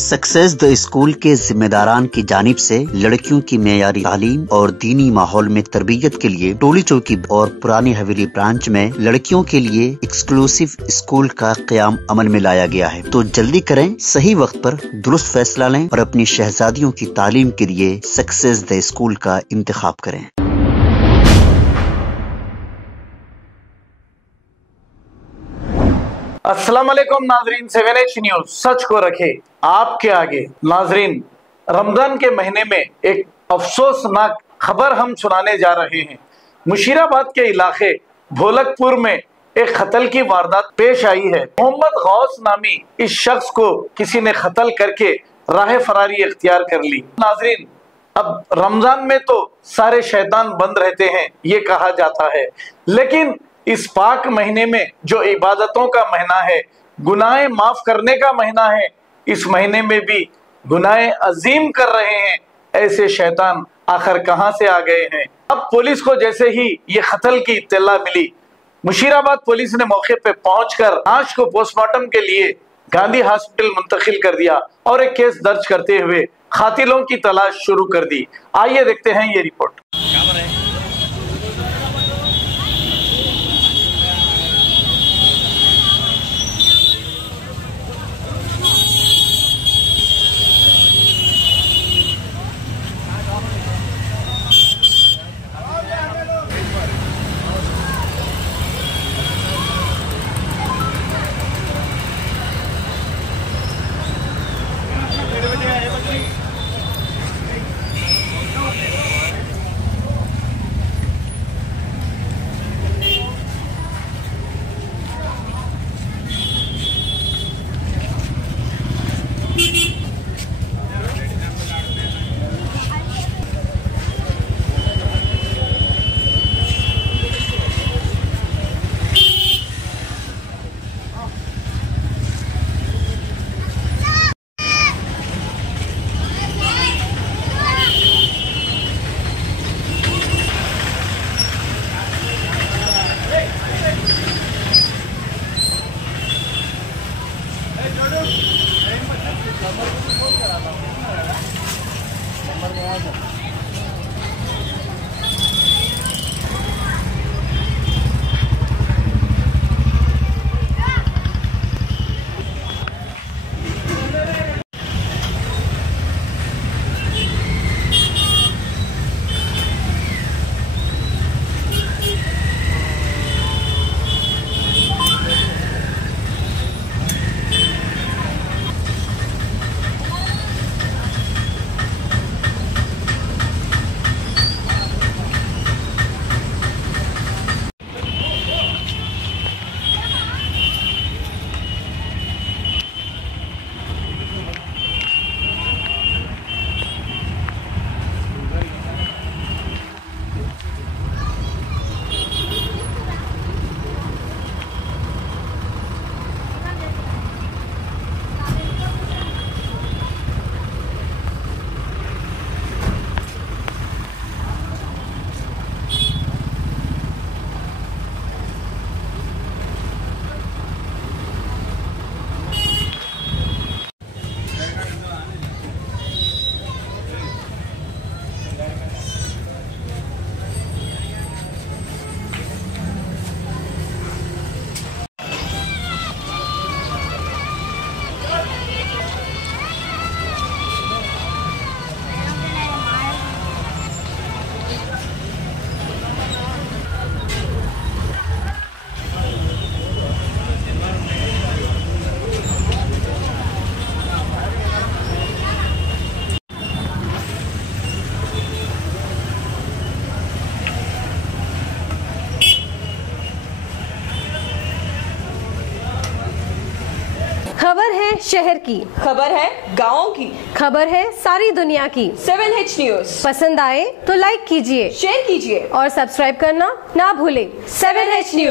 Success the school के जिम्मेदारान की जानिब से लड़कियों की मेयारी तालीम और दीनी माहौल में तरबियत के लिए टोली चौकी और पुरानी हवेली ब्रांच में लड़कियों के लिए एक्सक्लूसिव स्कूल का क़याम अमल में लाया गया है। तो जल्दी करें, सही वक्त पर दुरुस्त फैसला लें और अपनी शहजादियों की तालीम के लिए सक्सेस द स्कूल का इंतखाब करें। अस्सलाम वालेकुम नाजरीन, 7H न्यूज सच को रखे आपके आगे। नाजरीन, रमजान के महीने में एक अफसोसनाक खबर हम सुनाने जा रहे हैं। मुशीराबाद के इलाके भोलकपुर में एक कत्ल की वारदात पेश आई है। मोहम्मद गौस नामी इस शख्स को किसी ने कत्ल करके राह फरारी इख्तियार कर ली। नाजरीन, अब रमजान में तो सारे शैतान बंद रहते हैं ये कहा जाता है, लेकिन इस पाक महीने में जो इबादतों का महीना है, गुनाहें माफ करने का महीना है, इस महीने में भी गुनाहें अजीम कर रहे हैं ऐसे शैतान आखिर कहां से आ गए हैं। अब पुलिस को जैसे ही ये कत्ल की इत्तला मिली, मुशीराबाद पुलिस ने मौके पे पहुंचकर लाश को पोस्टमार्टम के लिए गांधी हॉस्पिटल मुंतकिल कर दिया और एक केस दर्ज करते हुए कातिलों की तलाश शुरू कर दी। आइए देखते हैं ये रिपोर्ट। खबर है शहर की, खबर है गाँव की, खबर है सारी दुनिया की। 7H न्यूज पसंद आए तो लाइक कीजिए, शेयर कीजिए और सब्सक्राइब करना ना भूलें। 7H news.